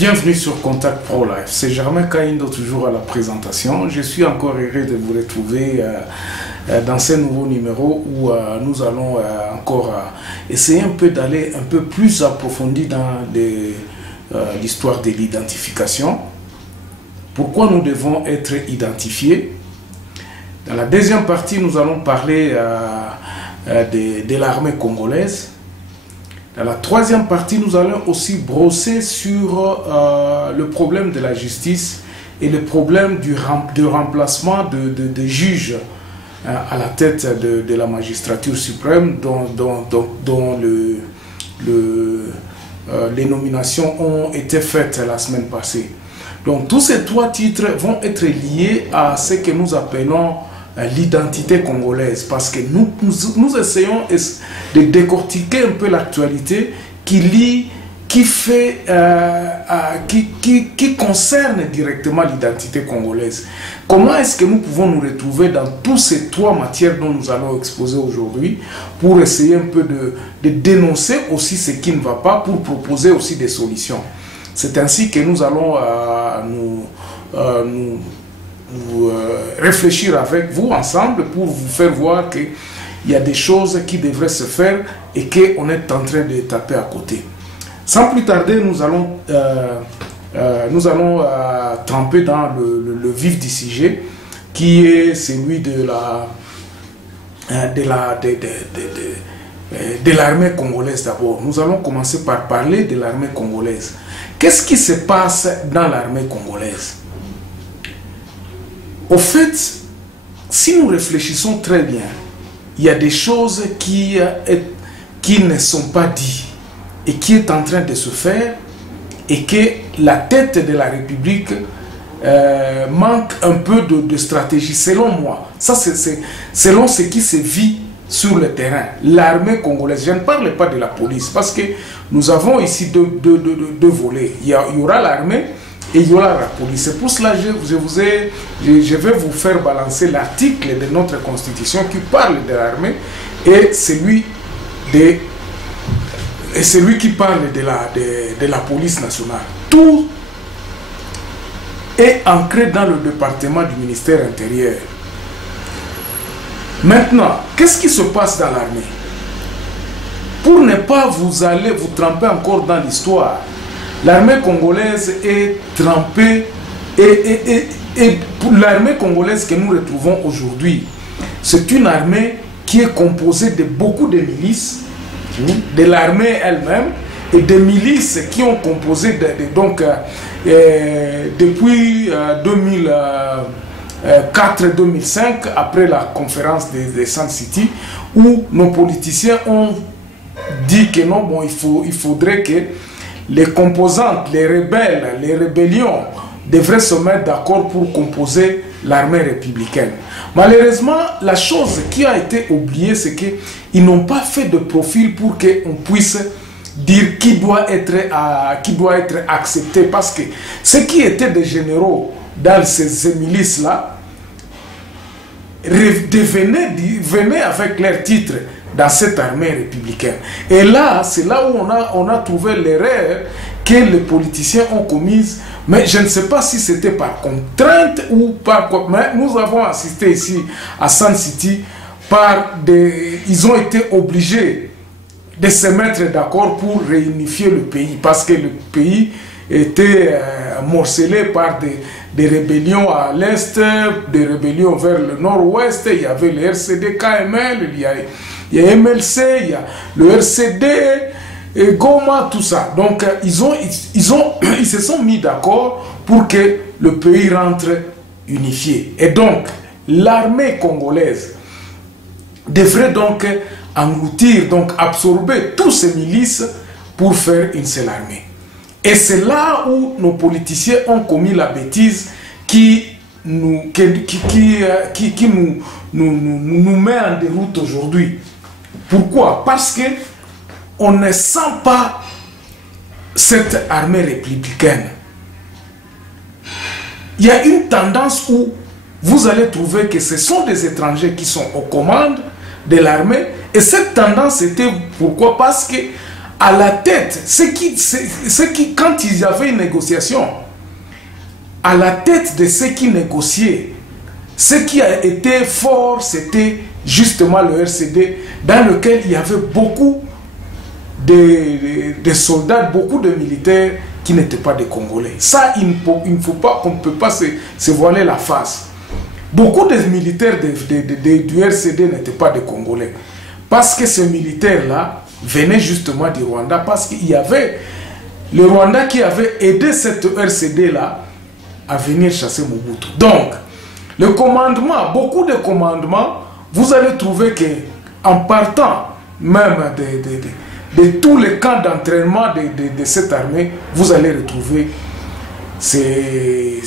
Bienvenue sur Contact Pro Life. C'est Germain Kaindo, toujours à la présentation. Je suis encore heureux de vous retrouver dans ce nouveau numéro où nous allons encore essayer un peu d'aller un peu plus approfondi dans l'histoire de l'identification. Pourquoi nous devons être identifiés? Dans la deuxième partie, nous allons parler de l'armée congolaise. Dans la troisième partie, nous allons aussi brosser sur le problème de la justice et le problème du remplacement de juges à la tête de la magistrature suprême dont les nominations ont été faites la semaine passée. Donc tous ces trois titres vont être liés à ce que nous appelons l'identité congolaise, parce que nous essayons de décortiquer un peu l'actualité qui concerne directement l'identité congolaise. Comment est-ce que nous pouvons nous retrouver dans toutes ces trois matières dont nous allons exposer aujourd'hui pour essayer un peu de dénoncer aussi ce qui ne va pas, pour proposer aussi des solutions. C'est ainsi que nous allons réfléchir avec vous ensemble pour vous faire voir qu'il y a des choses qui devraient se faire et qu'on est en train de taper à côté. Sans plus tarder, nous allons tremper dans le vif du sujet, qui est celui de l'armée congolaise d'abord. Nous allons commencer par parler de l'armée congolaise. Qu'est-ce qui se passe dans l'armée congolaise? Au fait, si nous réfléchissons très bien, il y a des choses qui ne sont pas dites et qui est en train de se faire, et que la tête de la République manque un peu de stratégie, selon moi. Ça, c'est selon ce qui se vit sur le terrain. L'armée congolaise, je ne parle pas de la police, parce que nous avons ici deux volets. Il y aura l'armée et il y aura la police. C'est pour cela que je vais vous faire balancer l'article de notre constitution qui parle de l'armée et celui qui parle de la police nationale. Tout est ancré dans le département du ministère intérieur. Maintenant, qu'est-ce qui se passe dans l'armée? Pour ne pas vous tremper encore dans l'histoire, l'armée congolaise est trempée et l'armée congolaise que nous retrouvons aujourd'hui, c'est une armée qui est composée de beaucoup de milices, de l'armée elle-même et des milices qui ont composé depuis 2004-2005, après la conférence de Sun City, où nos politiciens ont dit que non, bon, il faudrait que les composantes, les rebelles, les rébellions devraient se mettre d'accord pour composer l'armée républicaine. Malheureusement, la chose qui a été oubliée, c'est qu'ils n'ont pas fait de profil pour qu'on puisse dire qui doit être accepté. Parce que ceux qui étaient des généraux dans ces milices-là venaient avec leur titre dans cette armée républicaine. Et là, c'est là où on a trouvé l'erreur que les politiciens ont commise. Mais je ne sais pas si c'était par contrainte ou par quoi. Mais nous avons assisté ici à Sun City ils ont été obligés de se mettre d'accord pour réunifier le pays, parce que le pays était morcelé par des rébellions à l'est, des rébellions vers le nord-ouest. Il y avait le RCD KML, il y a MLC, il y a le RCD, et Goma, tout ça. Donc ils se sont mis d'accord pour que le pays rentre unifié. Et donc l'armée congolaise devrait donc engloutir, donc absorber tous ces milices pour faire une seule armée. Et c'est là où nos politiciens ont commis la bêtise qui nous met en déroute aujourd'hui. Pourquoi? Parce que on ne sent pas cette armée républicaine. Il y a une tendance où vous allez trouver que ce sont des étrangers qui sont aux commandes de l'armée. Et cette tendance était pourquoi? Parce que à la tête, quand il y avait une négociation, à la tête de ceux qui négociaient, ce qui a été fort, c'était justement le RCD, dans lequel il y avait beaucoup de soldats, beaucoup de militaires qui n'étaient pas des Congolais. Ça, il ne faut pas, on ne peut pas se voiler la face. Beaucoup de militaires du RCD n'étaient pas des Congolais. Parce que ces militaires-là venaient justement du Rwanda, parce qu'il y avait le Rwanda qui avait aidé cette RCD-là à venir chasser Mobutu. Donc, le commandement, beaucoup de commandements, vous allez trouver qu'en partant même de tous les camps d'entraînement de cette armée, vous allez retrouver cette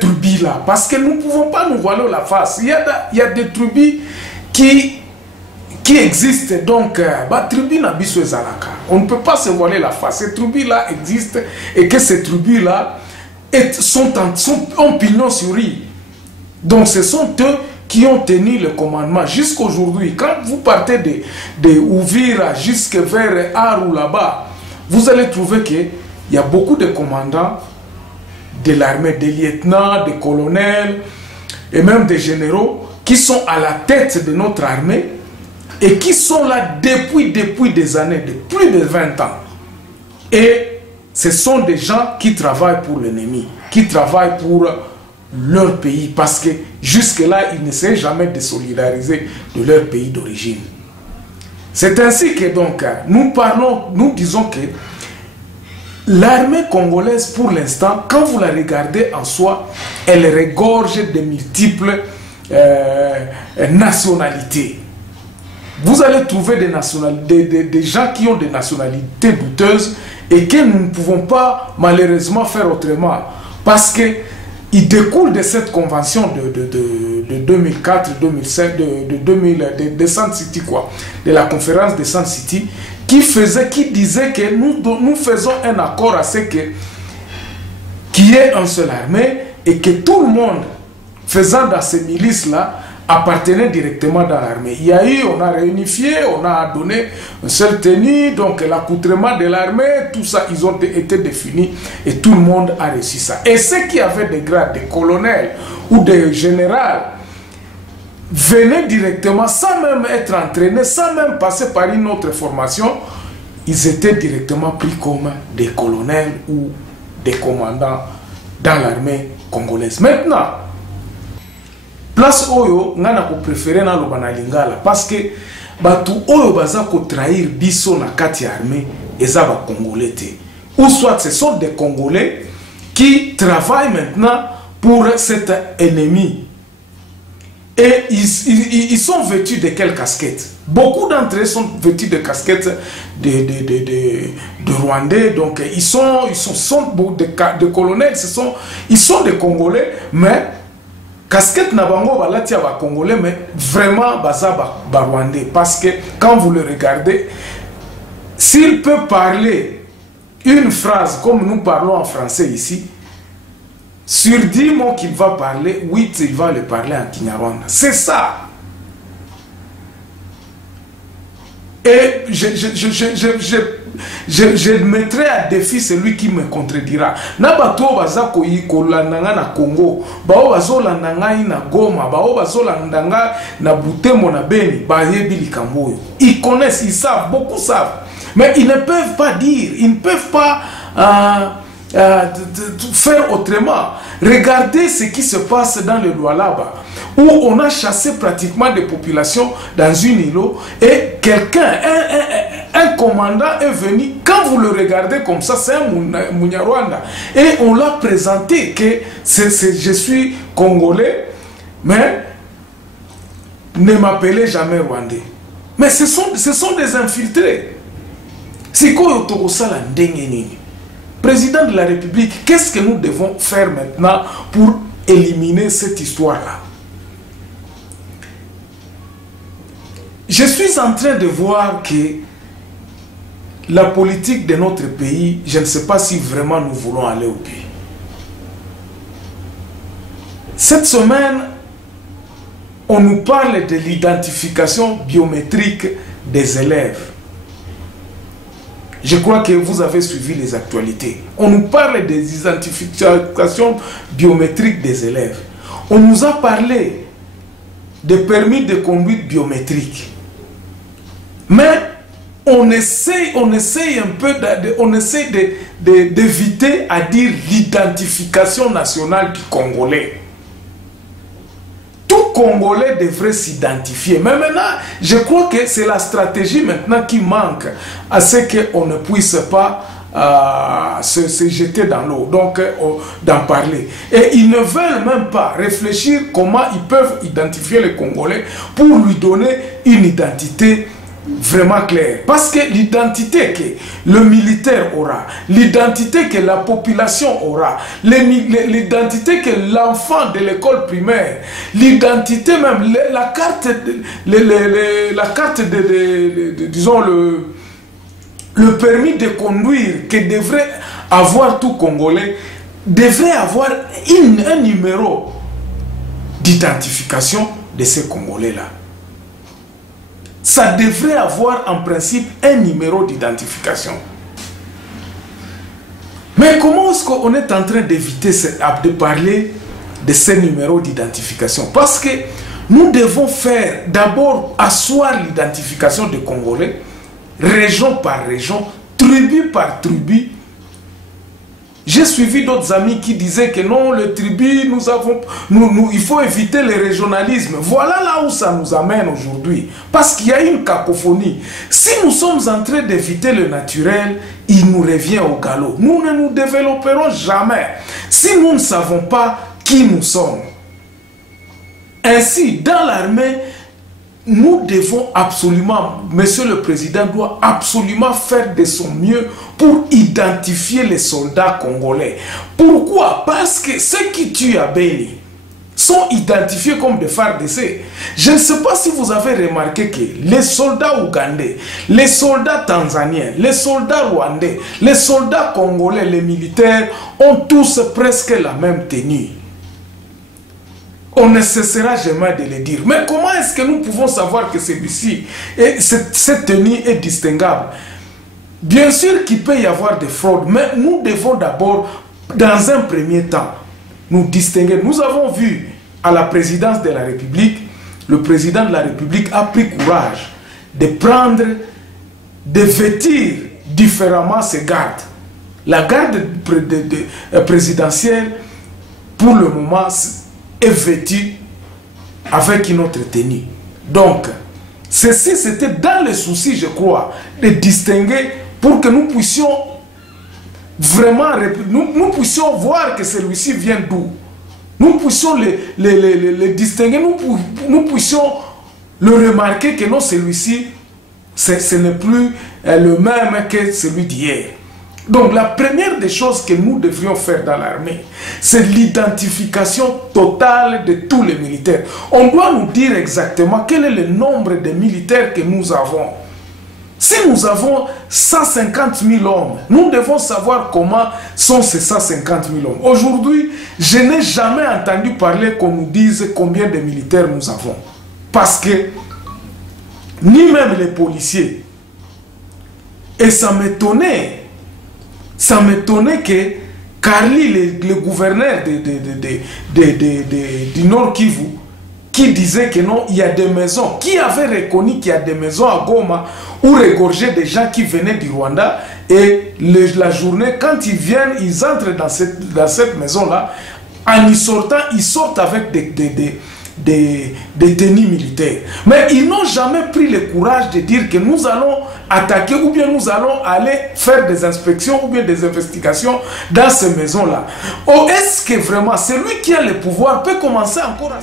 tribu-là. Parce que nous ne pouvons pas nous voiler la face. Il y a des tribus qui existent. Donc, on ne peut pas se voiler la face. Ces tribus-là existent et que ces tribus-là sont en pignon sur rue. Donc, ce sont eux qui ont tenu le commandement jusqu'à aujourd'hui. Quand vous partez de Ouvira jusqu'à vers Aru là-bas, vous allez trouver qu'il y a beaucoup de commandants de l'armée, des lieutenants, des colonels et même des généraux qui sont à la tête de notre armée et qui sont là depuis des années, de plus de 20 ans. Et ce sont des gens qui travaillent pour l'ennemi, qui travaillent pour leur pays, parce que jusque-là, ils n'essaient jamais de solidariser de leur pays d'origine. C'est ainsi que donc, nous disons que l'armée congolaise, pour l'instant, quand vous la regardez en soi, elle regorge de multiples nationalités. Vous allez trouver des gens qui ont des nationalités douteuses et que nous ne pouvons pas malheureusement faire autrement. Parce que il découle de cette convention de 2004, 2005, de Sun City, quoi, de la conférence de Sun City, qui disait que nous faisons un accord à ce qu'il y ait un seul armée et que tout le monde faisant dans ces milices-là appartenait directement dans l'armée. Il y a eu, on a réunifié, on a donné une seule tenue, donc l'accoutrement de l'armée, tout ça, ils ont été définis et tout le monde a reçu ça. Et ceux qui avaient des grades de colonel ou de général venaient directement, sans même être entraînés, sans même passer par une autre formation, ils étaient directement pris comme des colonels ou des commandants dans l'armée congolaise. Maintenant, place oyo ngana ko préférer na lobana lingala parce que batu oyo baza ko trahir biso na kati armée eza ba congolais te, ou soit ce sont des Congolais qui travaillent maintenant pour cet ennemi et ils sont vêtus de quelle casquette? Beaucoup d'entre eux sont vêtus de casquettes de Rwandais, donc ils sont de colonels, ils sont des Congolais, mais casquette na bango balati ba Congolais, mais vraiment baza ba Rwandais, parce que quand vous le regardez, s'il peut parler une phrase comme nous parlons en français ici, sur 10 mots qu'il va parler, 8 il va le parler en Kinyarwanda. C'est ça. Et je mettrai à défi celui qui me contredira. Na bato baza ko yikolanda na Congo, bao bazolanda ngai na Goma, bao bazolanda nga na Butembo na Beni, ba yebi likambo. Ils connaissent, ils savent, beaucoup savent. Mais ils ne peuvent pas dire, ils ne peuvent pas faire autrement. Regardez ce qui se passe dans le Lualaba, où on a chassé pratiquement des populations dans une îlot et quelqu'un, un commandant est venu, quand vous le regardez comme ça, c'est un Munyarwanda, et on l'a présenté que je suis Congolais, mais ne m'appelez jamais Rwandais. Mais ce sont des infiltrés. C'est quoi Otogosala Ndengenini? Président de la République, qu'est-ce que nous devons faire maintenant pour éliminer cette histoire-là? Je suis en train de voir que la politique de notre pays, je ne sais pas si vraiment nous voulons aller au but. Cette semaine, on nous parle de l'identification biométrique des élèves. Je crois que vous avez suivi les actualités. On nous parle des identifications biométriques des élèves. On nous a parlé des permis de conduite biométriques. Mais on essaie un peu, on essaie d'éviter à dire l'identification nationale du Congolais. Tout Congolais devrait s'identifier. Mais maintenant, je crois que c'est la stratégie maintenant qui manque à ce qu'on ne puisse pas se jeter dans l'eau, donc d'en parler. Et ils ne veulent même pas réfléchir comment ils peuvent identifier le Congolais pour lui donner une identité vraiment clair. Parce que l'identité que le militaire aura, l'identité que la population aura, l'identité que l'enfant de l'école primaire, l'identité même, la carte, disons, le permis de conduire que devrait avoir tout Congolais, devrait avoir un numéro d'identification de ces Congolais-là. Ça devrait avoir en principe un numéro d'identification. Mais comment est-ce qu'on est en train d'éviter de parler de ces numéros d'identification? Parce que nous devons faire d'abord asseoir l'identification des Congolais, région par région, tribu par tribu. J'ai suivi d'autres amis qui disaient que non, le tribu, il faut éviter le régionalisme. Voilà là où ça nous amène aujourd'hui. Parce qu'il y a une cacophonie. Si nous sommes en train d'éviter le naturel, il nous revient au galop. Nous ne nous développerons jamais si nous ne savons pas qui nous sommes. Ainsi, dans l'armée, nous devons absolument, Monsieur le Président doit absolument faire de son mieux pour identifier les soldats congolais. Pourquoi? Parce que ceux qui tuent à Beni sont identifiés comme des FARDC. Je ne sais pas si vous avez remarqué que les soldats ougandais, les soldats tanzaniens, les soldats rwandais, les soldats congolais, les militaires ont tous presque la même tenue. On ne cessera jamais de le dire. Mais comment est-ce que nous pouvons savoir que celui-ci, cette tenue est distinguable? Bien sûr qu'il peut y avoir des fraudes, mais nous devons d'abord, dans un premier temps, nous distinguer. Nous avons vu à la présidence de la République, le président de la République a pris courage de prendre, de vêtir différemment ses gardes. La garde présidentielle, pour le moment, est vêtue avec une autre tenue. Donc, ceci, c'était dans le souci, je crois, de distinguer pour que nous puissions vraiment, nous puissions voir que celui-ci vient d'où. Nous puissions le distinguer, nous puissions le remarquer que non, celui-ci, ce n'est plus le même que celui d'hier. Donc la première des choses que nous devrions faire dans l'armée, c'est l'identification totale de tous les militaires. On doit nous dire exactement quel est le nombre de militaires que nous avons. Si nous avons 150 000 hommes, nous devons savoir comment sont ces 150 000 hommes. Aujourd'hui, je n'ai jamais entendu parler qu'on nous dise combien de militaires nous avons. Parce que ni même les policiers, et ça m'étonnait que Carly, le gouverneur du Nord Kivu, qui disait que non, il y a des maisons, qui avait reconnu qu'il y a des maisons à Goma où regorgeaient des gens qui venaient du Rwanda, et la journée, quand ils viennent, ils entrent dans cette maison-là, en y sortant, ils sortent avec des tenues militaires. Mais ils n'ont jamais pris le courage de dire que nous allons attaquer ou bien nous allons aller faire des inspections ou bien des investigations dans ces maisons-là. Ou est-ce que vraiment celui qui a le pouvoir peut commencer encore à...